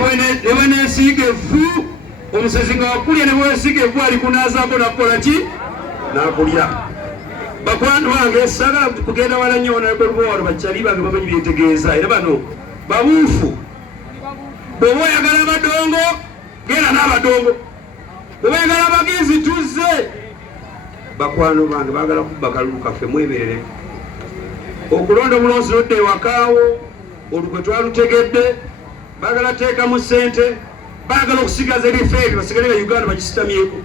Nebane sige fu omusezinga wakulya nebwe sige fu ali kunazaako nakola ki nakulya bakwano wange sagala kugenda wala nnyo naberuworo bakyali bange bamanyi byetegeeza era bano babuufu bw'oba oyagala abadongo genda n'abadongo bw'oba oyagala abagenzi tuzze bakwano bange baagala kubba kalulu kaffe mweberere okulonda omulonzi lodde ewakaawo olukwe twalutegedde baagala teekamu ssente baagala okusigaza ebifo ebyo basigale ba Uganda bakisitamyeko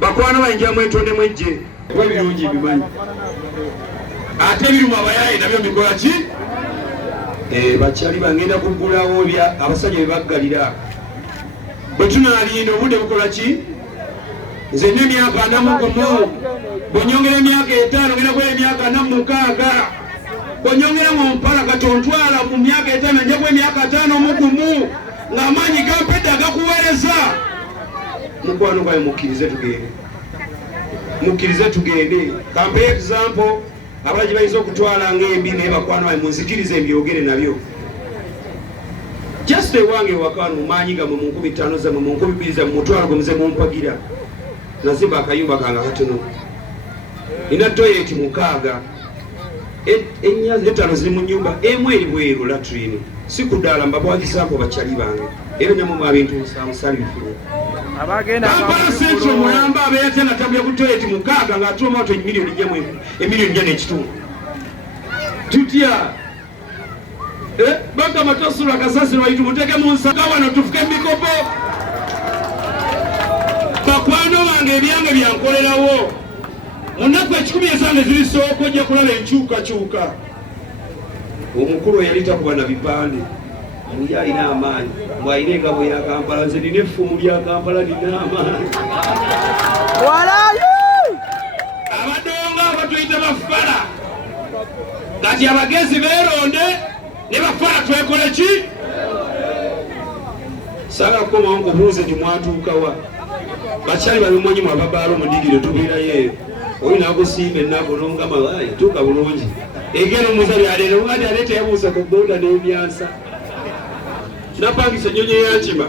bakwano bayingira mwetonde mwejje kuba ebirungi bimanyi ate ebirimu abayaye nabyo bikola ki bakyali bangenda kuggulawo abasajja bye baggalira bwe tunaalinda obudde bukola ki nze n'emyaka 41 bw'onyongera emyaka 5 ngenda kuba emyaka 46 bw'onyongera mu mpala katontwala mu myaka 5 nja kuba emyaka 51 ng'amaanyi gampedde agakuweereza mukwano gwaye mukkirize tugende kampe example abala gye bayinza okutwala ng'embi naye bakwano baye munzikirize mbyogere nabyo just ewange wakano mu maanyi gammwe mu 50 zammwe mu 20 zammwe mutwalo gwe muze mumpagira nazimba akayumba kange katono ina toilet 6 ennya 5 ziri mu nyumba emu eri bweru latrine sikudala mbabwagizaako bakyali bange era nyamu abintu musalifu Kampala Central muyamba abeete na tabya ku toilet 6 ng'atuma watu emiliyoni n'ekitundu tutya baka matosula kasasiro wayitu muteke mu nsaka wano tufuke emikopo bakwano bange ebyange byankolerawo munaku 10 ezange ziri sooko ojja kulaba enkyukakyuka omukulu yali takuba na bipande muli alina amaanyi mwalina engabo ya Kampala nze nina effumu lya Kampala nina amaanyi abadongo abatuyita bafala kati abagezi beeronde ne bafala twekole ki sala kukomawo nkubuuze nti mwatuukawa bakyali babimanyimu ababaala omudigire tubeerayo oyo nakusimba ennaku nongamawayi tuuka bulungi egenda omuzali aleeta omwali aleeta yabuusa ku boda n'ebyansa napangisa ennyonyi eyankima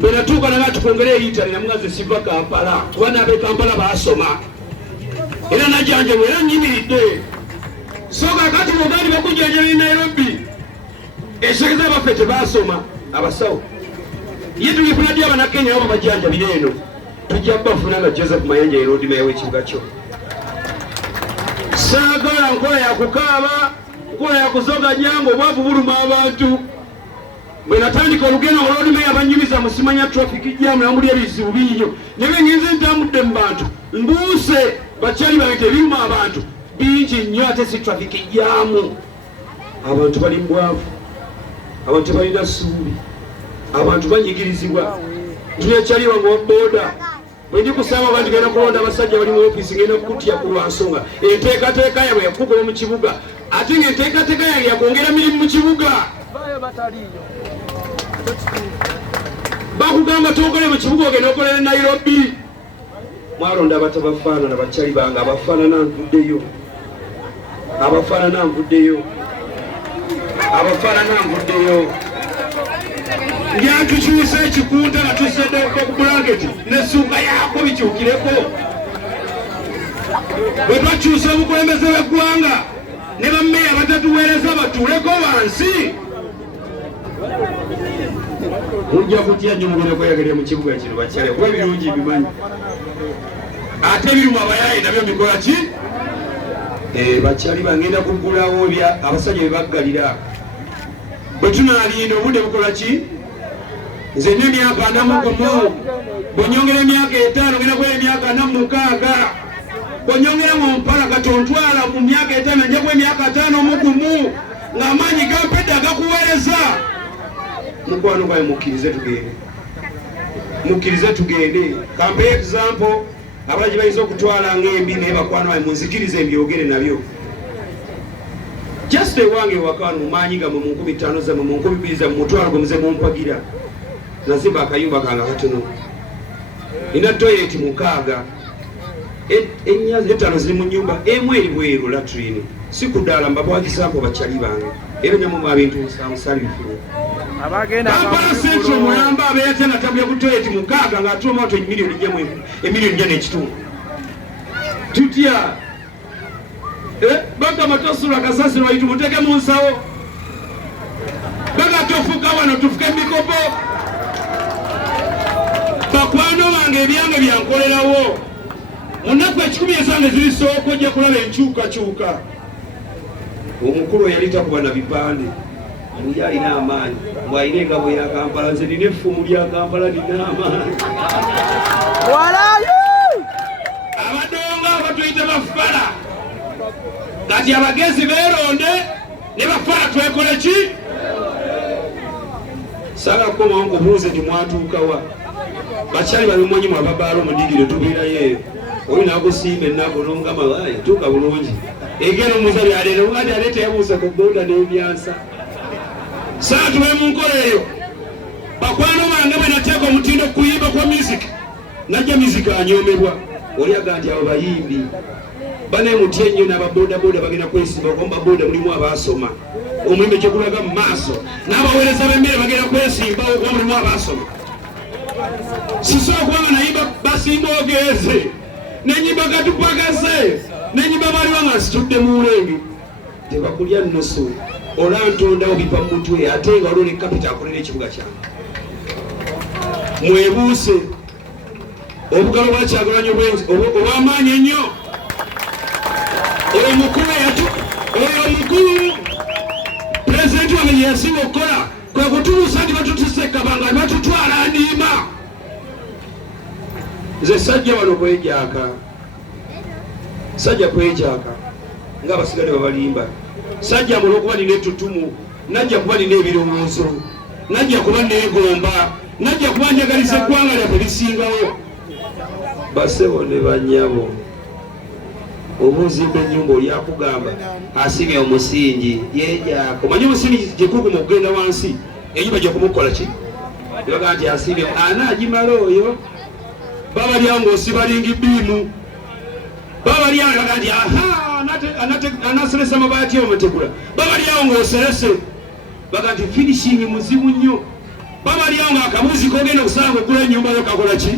bwenatuuka naga tukongere eyitale namugazi siva Kampala kuba n'ab'e Kampala baasoma era najanjabwe era nyimiridde soka kati mugaali bakujanjaba e Nairobi esekeza baffe tebaasoma abasawo ye tulifuna ddi abanakenya abo bajanjabire eno tujja kubafuna nga Joseph Mayanja erodi meya w'ekibuga kyo saagala nkola yakukaaba nkola yakuzoganya ng'obwavu buluma abantu bwe natandika olugendo olwoli meya abanyumiza musimanya traffic jam namuli ebizibu biyo nebe ngenze ntambudde mu bantu mbuuse bakyali babite biruma abantu bingi nnyo ate si traffic jam abantu bali mbwavu abantu balina ssuubi abantu banyigirizibwa tunekyaliwa ng'oboda bwe ndi kusaba abantu genda kulonda abasajja bali mu ofiisi ngenda kukutya ku lwansonga enteekateeka yabwe yakugoba mu kibuga ate ng'enteekateeka yange yakwongera mirimu mu kibuga bakugamba tokole mu kibuga ogenda okolera Nairobi mwalonda abatabafaanana bakyali bange abafaanana nvuddeyo ndyatukyusa ekikunta nga tuseddeoko ku bulangeti nessuuka yaako bikyukireko bwe twakyusa obukulembeze bw'eggwanga ne bammeeya batatuweereza batuuleko wansi mujja kutya nnyo mugenda kweyagalira mu kibuga kino bakyale kuba ebirungi bimanyi ate ebirimu abayaye nabyo bikola ki bakyali bangenda kuggulawo abasajja bye baggalira bwe tunaalinda obudde bukola ki nze n'emyaka 41 bw'onyongera emyaka 5 ngenda kuba emyaka 46 bw'onyongera mu mpala katontwala mu myaka 5 nja kuba emyaka 51 ng'amaanyi gampedde agakuweereza mukwano gwaye mukkirize tugende kampe example abala gye bayinza okutwala ng'embi naye bakwano baye munzikirize mbyogere nabyo just ewange wakano mu maanyi gammwe mu 50 zammwe mu 20 zammwe mutwalo gwe muze mumpagira nazimba akayumba kange katono ina toilet 6 ennya 5 ziri mu nyumba emu eri bweru latrine sikudala mbabwagizaako bakyali bange era nyamu abintu musamusali bifulu Kampala Central muyamba abeete na tabu y'okutoyeti mukaaga ng'atuma moto emiliyoni nnya n'ekitundu tutya baga matosula kasasiro wayitu muteke mu nsawo baga tofuka wano tufuke emikopo bakwano bange ebyange byankolerawo munaku 10 ezange zirisooka ojja kulaba enkyukakyuka omukulu yali takuba na bipande muli alina amaanyi bw'alina engabo ya Kampala nze nina effumu lya Kampala lina amaanyi abadongo abatuyita bafala kati abagezi beeronde ne bafala twekole ki saala kukomawo nkubuuze nti mwatuukawa bakyali babimonyi mu ababaala omudigiro tubeerayo oyo nakusimba ennaku nongama tuuka bulungi egera omuza byaleero ugandi aleeta yabuusa ku boda n'ebyansa saa tube mu nkola eyo bakwano bange bwe nateeka omutindo kuyimba kwa music najja music anyoomebwa olyaga nti abo bayimbi banemutya ennyo n'ababodaboda bagenda kwesimba okomba boda mulimu abaasoma omulimu gyegulaga mu maaso n'abaweereza b'emmere bagenda kwesimbawo okuba mulimu abaasoma sisobola kubanga nayimba basimba ogeeze nenyimba katupakase nenyimba baliwa nga nsitudde mu ulenge tebakulya nnusu olantonda obipa mu mutwe ate nga waliwo ne kapita akolera ekibuga kyange mwebuuse obugalo bwa Kyagulanyi obw'amaanyi ennyo oyo omukulu pulezidenti wange yeyasinga okukola kwe kutubuusa nti batutusekabanga batutwala ndiima nze sajja wano kwejaka sajja kwejaka ng'abasigadde babalimba sajja mulwokuba nina ettutumu najja kuba nina ebirowoozo najja kuba neegomba najja kuba njagaliza eggwanga lyaffe lisingawo basebo ne bannyabo obuzimba ennyumba oli akugamba asibye omusingi yejako manyi omusingi gyekuguma okugenda wansi ennyumba gyekumukola ki ebaga nti asibye anaagimala oyo babalyawo ng'osibalinga bbiimu babalyawo ebaga nti anaseresa amabaati omutegula babalyawo ng'oserese baga nti finishingi muzibu nnyo babalyawo ng'akabuzi kogenda okusanga okugula ennyumba yo kakola ki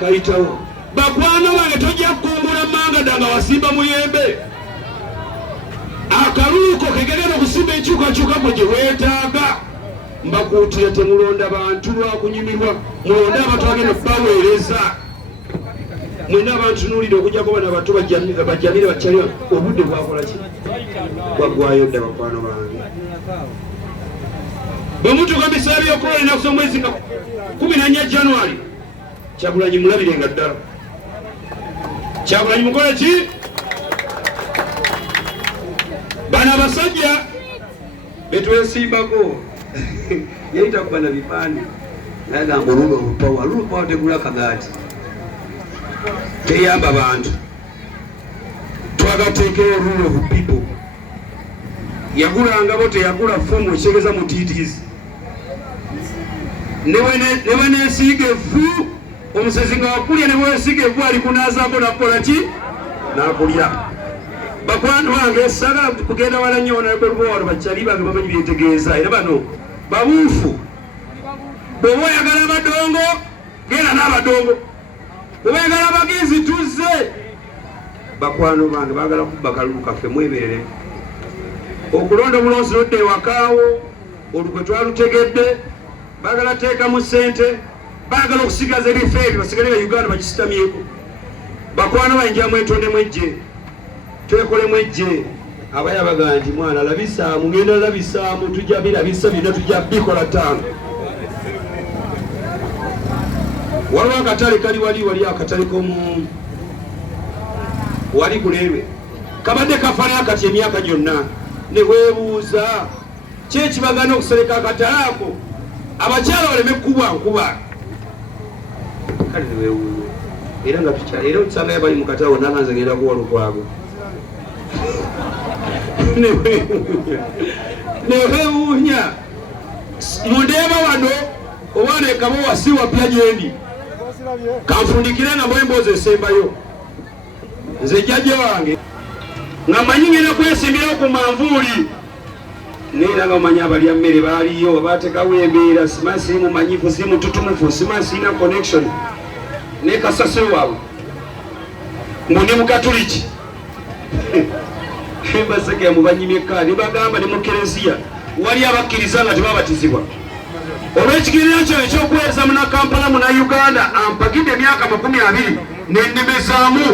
kayitawo bakwano bange tojja kukumbula mangada nga wasimba muyembe akaluuko kegenda okusimba enkyukakyuka gwe gye weetaaga mbakuutira temulonda bantu lwakunyumirwa mulonde abantu bagenda okubaweereza mwena abantu tunuulire okujjako bana bato bajjanire bakyali obudde bwakola ki bwaggwayo dda bakwano bange bwe mutuuka biseera by'okulola ennaku z'omwezi nga 14 January Kyagulanyi mulabirenga ddala Kyagulanyi mukole ki bano abasajja betwesimbako yayita kuba na bipande nagamba olupawa tegula kagaati teyamba bantu twagateekera rule of people yagulangabo teyagula fumu ekyegeza mu TTs newe nesiiga evu omusezi nga wakulya ne bwesiga evu alikunazaako nakukola ki nakulya bakwano bange sagala kugenda wala nnyo nabeluboolo bakyali bange bamanyi byetegeeza era bano babuufu bw'oba oyagala abadongo genda n'abadongo bw'oba oyagala abagezi tuzze bakwano bange baagala kubba kalulu kaffe mweberere okulonda obulonzi lodde ewakaawo olukwe twalutegedde baagala teekamu ssente baagala okusigaza ebifo ebyo basigale ba Uganda bakisitamyeko bakwano bayingira mwetonde mwejje twekole mwejje abaya bagaa nti mwana labisaamu ngenda labisaamu tujja birabisa byonna tujja bikola ttaano waliwo akatale kali wali akatale komu wali kuleerwe kabadde kafaanana kati emyaka gyonna ne weebuuza kyekibagana okusereka akatale ako abakyala baleme kkubwa nkuba kale neweewuunya era nga tukyala era otusangayo bali mu katale wonna nga nze ngenda kuwala okwago neweewuunya mundeeba wano obwana ekaba wasiwa pya gyendi kanfundikire nga mbwe emboozi esembayo nze jjajja wange nga manyi ngenda kwesimbirawo ku manvuuli nera nga omanyi abalya mmere baaliyo baatekawo embeera simanyi siri mumanyifu siri mututumufu simanyi sirina connection ne kasase waabwe mbundi mukatuliki basekera mubanyimye ekkaa ne bagamba ne mu kereziya wali abakkiriza nga tebabatizibwa olw'ekigenera kyo ekyokuweereza muna Kampala muna Uganda ampagidde emyaka 20 nennemezaamu